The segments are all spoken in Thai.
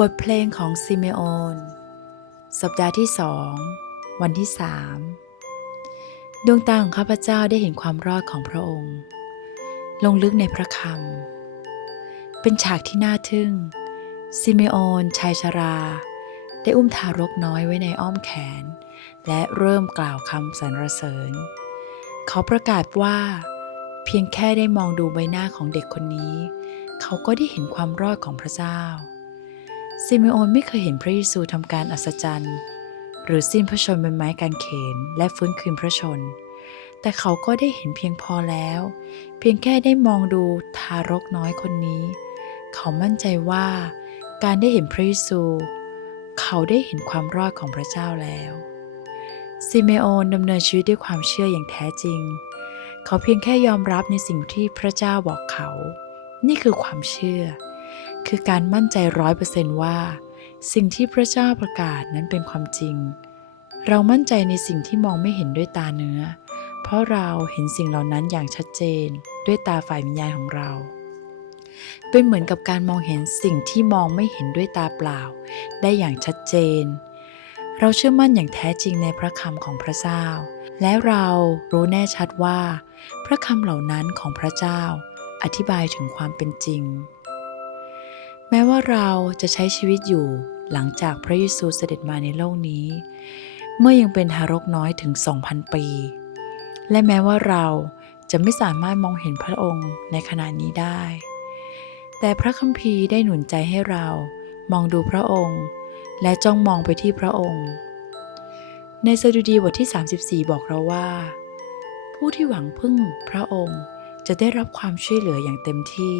บทเพลงของซิเมโอน สัปดาห์ที่สอง วันที่สามดวงตาของข้าพเจ้าได้เห็นความรอดของพระองค์ ลงลึกในพระคำ เป็นฉากที่น่าทึ่ง ซิเมโอนชายชรา ได้อุ้มทารกน้อยไว้ในอ้อมแขน และเริ่มกล่าวคำสรรเสริญ เขาประกาศว่า เพียงแค่ได้มองดูใบหน้าของเด็กคนนี้ เขาก็ได้เห็นความรอดของพระเจ้า ซิเมโอนไม่เคยเห็นพระเยซูทำการอัศจรรย์ หรือสิ้นพระชนม์เป็นไม้กางเขนและฟื้นคืนพระชน แต่เขาก็ได้เห็นเพียงพอแล้ว เพียงแค่ได้มองดูทารกน้อยคนนี้ เขามั่นใจว่าการได้เห็นพระเยซู เขาได้เห็นความรอดของพระเจ้าแล้วซิเมโอนดำเนินชีวิตด้วยความเชื่ออย่างแท้จริง เขาเพียงแค่ยอมรับในสิ่งที่พระเจ้าบอกเขา นี่คือความเชื่อ คือการมั่นใจร้อยเปอร์เซนต์ว่า สิ่งที่พระเจ้าประกาศนั้นเป็นความจริง เรามั่นใจในสิ่งที่มองไม่เห็นด้วยตาเนื้อ เพราะเราเห็นสิ่งเหล่านั้นอย่างชัดเจน ด้วยตาฝ่ายวิญญาณของเรา เป็นเหมือนกับการมองเห็นสิ่งที่มองไม่เห็นด้วยตาเปล่า ได้อย่างชัดเจน เราเชื่อมั่นอย่างแท้จริงในพระคำของพระเจ้าและเรารู้แน่ชัดว่า พระคำเหล่านั้นของพระเจ้า อธิบายถึงความเป็นจริง แม้ว่าเราจะใช้ชีวิตอยู่หลังจากพระเยซูเสด็จมาในโลกนี้ เมื่อยังเป็นทารกน้อยถึง 2,000 ปี และแม้ว่าเราจะไม่สามารถมองเห็นพระองค์ในขณะนี้ได้ แต่พระคัมภีร์ได้หนุนใจให้เรามองดูพระองค์ และจ้องมองไปที่พระองค์ ในสดุดีบทที่ 34 บอกเราว่า ผู้ที่หวังพึ่งพระองค์ จะได้รับความช่วยเหลืออย่างเต็มที่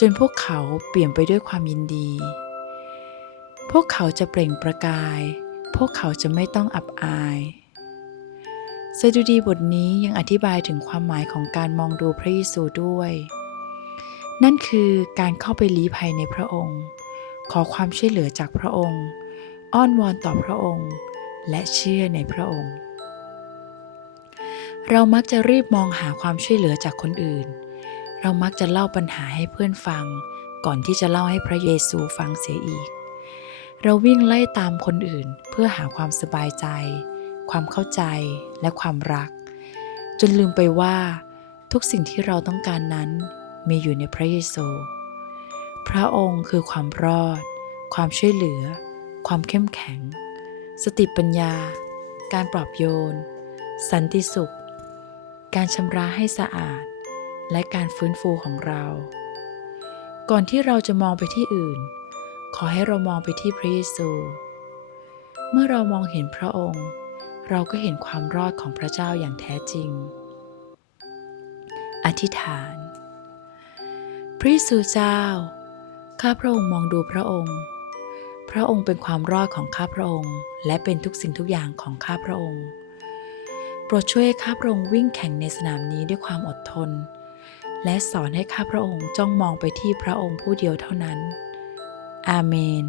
จนพวกเขาเปลี่ยนไปด้วยความยินดี พวกเขาจะเปล่งประกาย พวกเขาจะไม่ต้องอับอายสดุดีบทนี้ยังอธิบายถึงความหมายของการมองดูพระเยซูด้วย นั่นคือการเข้าไปลี้ภัยในพระองค์ ขอความช่วยเหลือจากพระองค์ อ้อนวอนต่อพระองค์ และเชื่อในพระองค์ เรามักจะรีบมองหาความช่วยเหลือจากคนอื่น เรามักจะเล่าปัญหาให้เพื่อนฟัง ก่อนที่จะเล่าให้พระเยซูฟังเสียอีก เราวิ่งไล่ตามคนอื่นเพื่อหาความสบายใจ ความเข้าใจและความรัก จนลืมไปว่าทุกสิ่งที่เราต้องการนั้นมีอยู่ในพระเยซู พระองค์คือความรอด ความช่วยเหลือ ความเข้มแข็ง สติปัญญา การปลอบโยน สันติสุข การชำระให้สะอาด และการฟื้นฟูของเรา ก่อนที่เราจะมองไปที่อื่น ขอให้เรามองไปที่พระเยซู เมื่อเรามองเห็นพระองค์ เราก็เห็นความรอดของพระเจ้าอย่างแท้จริง อธิษฐาน พระเยซูเจ้า ข้าพระองค์มองดูพระองค์ พระองค์เป็นความรอดของข้าพระองค์ และเป็นทุกสิ่งทุกอย่างของข้าพระองค์ โปรดช่วยข้าพระองค์วิ่งแข่งในสนามนี้ด้วยความอดทน และสอนให้ข้าพระองค์จ้องมองไปที่พระองค์ผู้เดียวเท่านั้น อาเมน